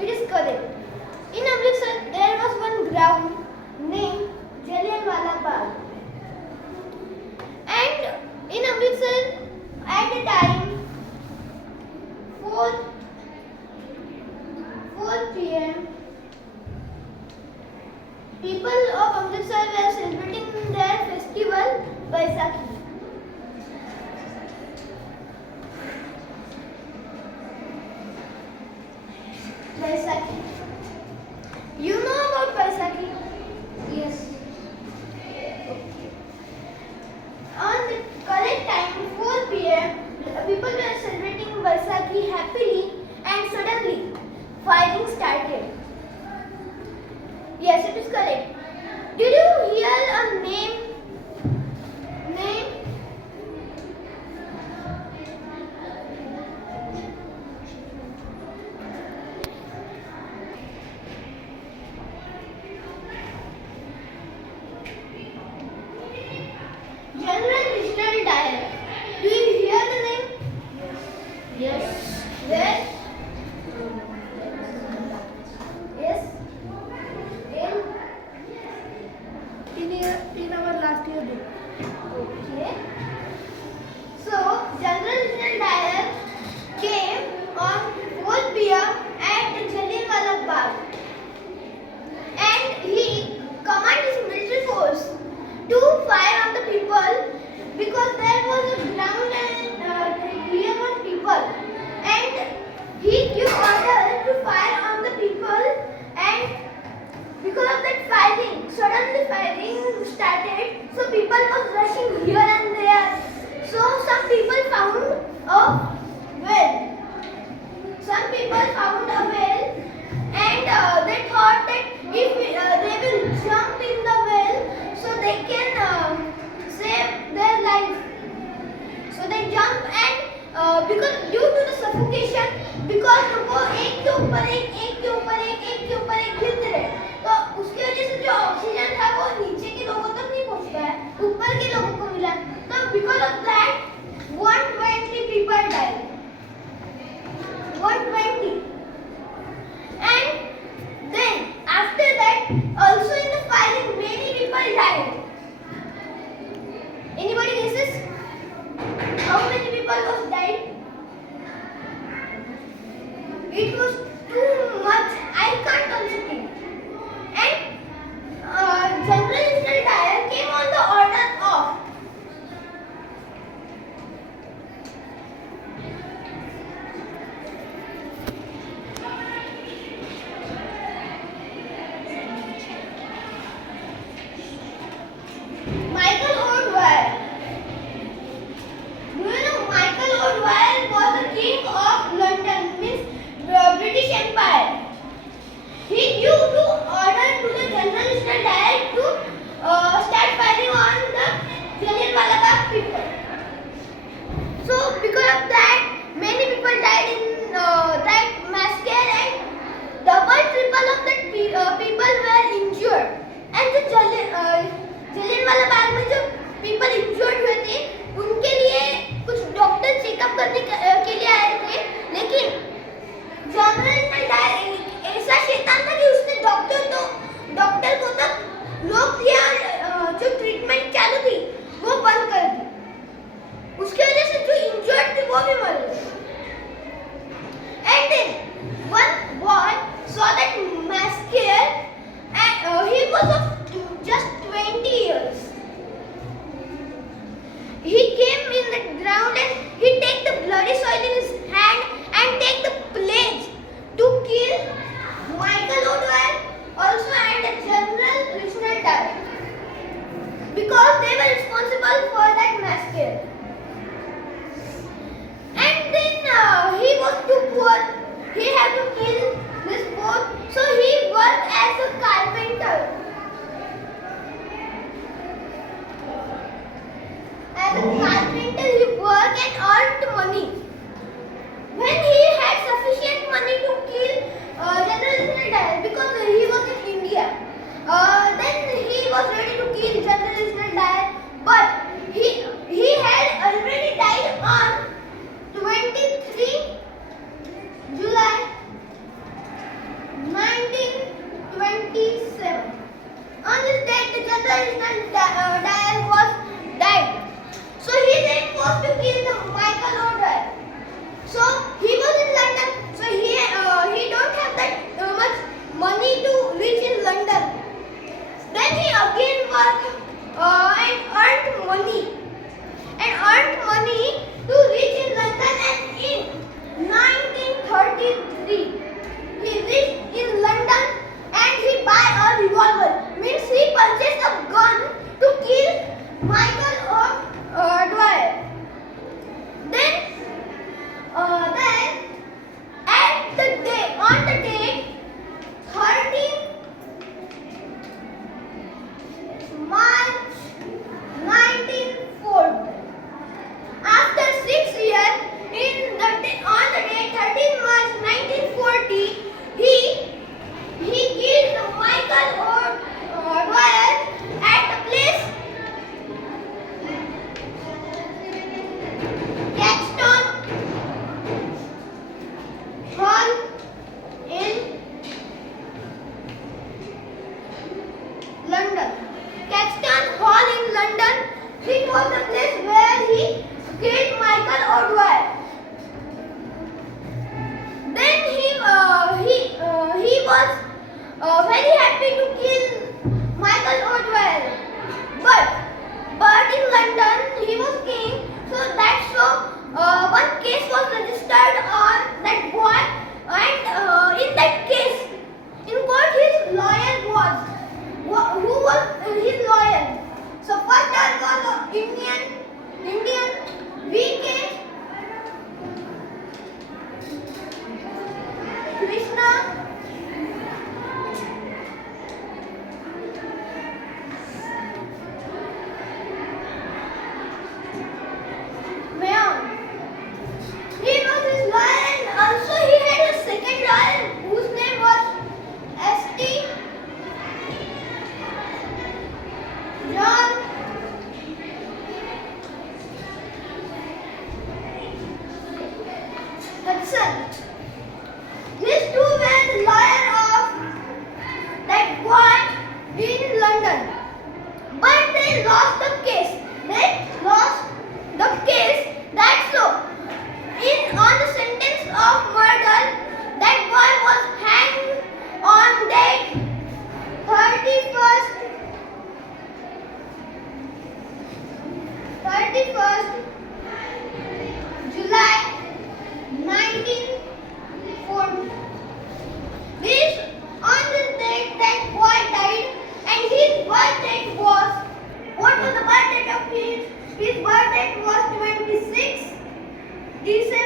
It is correct. In Amritsar, there was one ground named Jallianwala Bagh. And in Amritsar, at the time, 4 p.m., people of Amritsar were celebrating their festival, Baisakhi. Baisakhi. You know about Baisakhi? Yes. On the correct time, 4 p.m., people were celebrating Baisakhi happily and suddenly firing started. Yes, it is correct. Did you hear a name? General Digital Dial. Do you hear the name? Yes. Where? Yes. In our last year book. Okay. So, General Digital Dial came on 4 p.m. at the Jallianwala Bagh, and he commanded his military force to fire on the people because there was a ground and here were people, and he gave order to fire on the people, and because of that firing, suddenly firing started, so people was rushing here and there. So some people found a well. Some people found a well, and they thought that if they will jump in the well, so they can save their life. So they jump, and because due to the suffocation, because वो एक के ऊपर एक गिरते रहे, तो उसकी वजह से जो ऑक्सीजन था वो नीचे के लोगों तक नहीं पहुंचता है, ऊपर के लोगों को मिला. तो because of that 120 people died. 120. And then after that also in the firing many people died. Anybody guesses how many people was died? It was too much. I can't consider it. And General Digital Dial came on the order of Michael O'Dwyer. Do you know Michael O'Dwyer was the king of London, means British Empire. He gave to order to the General Digital Dial to start firing on the Jallianwala Bagh people. So because of that, many people died in that massacre, and double triple of that people were injured. And the Jallianwala Bagh में जो people injured हुए थे, उनके लिए कुछ doctor checkup करने के लिए आए थे, लेकिन जनरल डायल ऐसा शैतान था कि उसने डॉक्टर को तक रोक दिया, जो ट्रीटमेंट चालू थी वो बंद कर दी. उसकी वजह से जो इंजर्ड थे वो भी मर गए. And then one boy saw that massacre, and he was of just 20 years. He came in the ground and he take the bloody soil in his hand and take the pledge to kill Michael O'Dwyer also and the General Digital Dial because they were responsible for that massacre. And then he was too poor. He had to kill this both, so he worked as a carpenter. As a carpenter, he worked and earned money. When he had the place where he killed Michael O'Dwyer. Then he was very happy to kill Michael O'Dwyer, but in London he was king, so that's so one case was registered on that boy, and in that case, in court his lawyer was who was his lawyer. So first there was Indian VK Krishna Mayon. He was his lawyer, and also he had a second lawyer whose name was ST John Hudson. These two were the lawyer of that boy in London. But they lost the case. They lost the case. That's so. On the sentence of murder, that boy was hanged on date 31st July 1940. This on this date that boy died, and his birth date was, what was the birth date of his? His birth date was 26 December